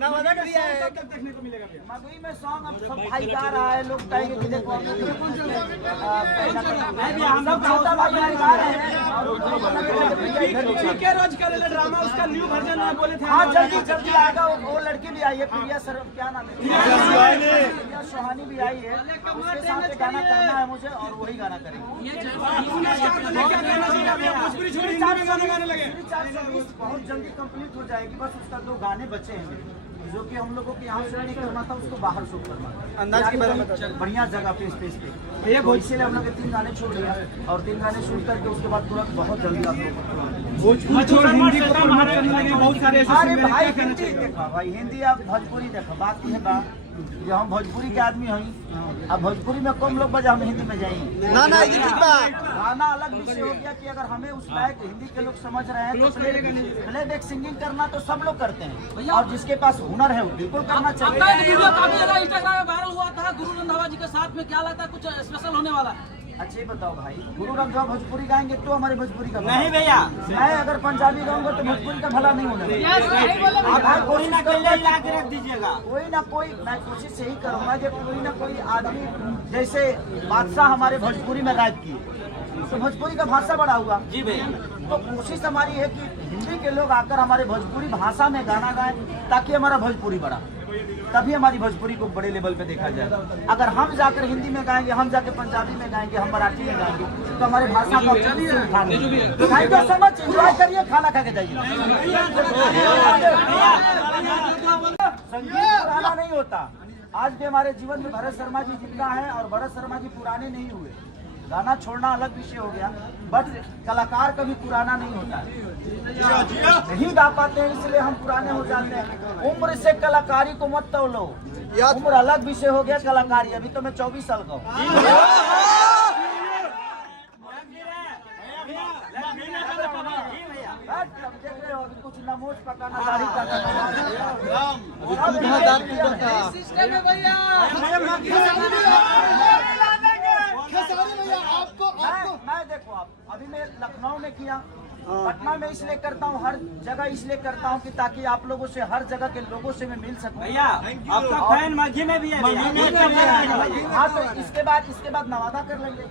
नवादा का दिया है। तक देखने को मिलेगा भैया। मगुई में सॉन्ग अब सब भाई गा रहा है, लोग कहेंगे कि देखो हम लोग छोटा भाई गा रहे हैं और उन लोगों को लगेगा कि भैया इधर ही पीके रोज करेले ड्रामा, उसका न्यू वर्जन है बोले थे। हाँ जल्दी जल्दी आएगा। वो लड़की भी आई है, प्रिया सर, क्या नाम है, प्रिया सुहानी भी आई है। उसके साथ एक गाना करना है मुझे और वही गाना करेंगे। भोजपुरी छोड़ हिंदी में गाने गाने लगे। 420 बहुत जल्दी कंप्लीट हो जाएगी। बस उसका 2 गाने बचे हैं जो कि हम लोगों के यहाँ से नहीं करना था, उसको बाहर शूट करना था। अंदाज की बात बढ़िया जगह पे स्पेस पे ये वो, इसीलिए हम लोग 3 गाने छोड़ दिया और 3 गाने शूट करके उसके बाद तुरंत बहुत जल्दी आप लोग भोजपुरी छोड़ हिंदी को प्रमोट करने लगे बहुत सारे ऐसे अरे सिंगर। भाई हिंदी देखो भाई, हिंदी आप भोजपुरी देखो। बात ये बा जो हम भोजपुरी के आदमी हई, अब भोजपुरी में कम लोग बजा, हम हिंदी में जाएंगे ना ये ठीक बा। गाना अलग विषय हो गया कि अगर हमें उस लायक हिंदी के लोग समझ रहे हैं तो प्लेबैक सिंगिंग करना तो सब लोग करते हैं और जिसके पास हुनर है वो बिल्कुल करना चाहिए। आपका एक वीडियो काफी ज्यादा इंस्टाग्राम में वायरल हुआ था गुरु रंधावा जी के साथ में, क्या लगता है कुछ स्पेशल होने वाला है? अच्छा ये बताओ भाई, गुरु रंधावा भोजपुरी गाएंगे तो हमारे भोजपुरी का नहीं भैया, मैं अगर पंजाबी गाऊंगा तो भोजपुरी का भला नहीं होगा। आप कोई ना कोई ला के रख दीजिएगा। कोई ना कोई, मैं कोशिश यही करूंगा कि कोई ना कोई आदमी, जैसे बादशाह हमारे भोजपुरी में गायब किए तो भोजपुरी का भाषा बढ़ा हुआ। जी भैया, तो कोशिश हमारी है कि हिंदी के लोग आकर हमारे भोजपुरी भाषा में गाना गाएं ताकि हमारा भोजपुरी बढ़ा, तभी हमारी भोजपुरी को बड़े लेवल पे देखा जाए। अगर हम जाकर हिंदी में गाएंगे, हम जाकर पंजाबी में गाएंगे, हम मराठी में गाएंगे तो हमारे भाषा का thank you so much. Enjoy करिए, खाना खा के जाइए। संगीत पुराना नहीं होता। आज भी हमारे जीवन में भरत शर्मा जी जिंदा है और भरत शर्मा जी पुराने नहीं हुए। गाना छोड़ना अलग विषय हो गया, बट कलाकार कभी पुराना नहीं होता है। नहीं गा पाते हैं इसलिए हम पुराने हो जाते हैं। उम्र से कलाकारी को मत तौलो, उम्र अलग विषय हो गया, कलाकारी। अभी तो मैं 24 साल का हूँ। देख रहे हो अभी कुछ नमोज पकाना, दाढ़ी मैं देखो आप अभी मैं लखनऊ में किया, पटना में इसलिए करता हूँ, हर जगह इसलिए करता हूँ कि ताकि आप लोगों से, हर जगह के लोगों से मैं मिल सकूँ। भैया आपका फैन माघी में भी है भैया। हाँ तो इसके बाद नवादा कर लेंगे।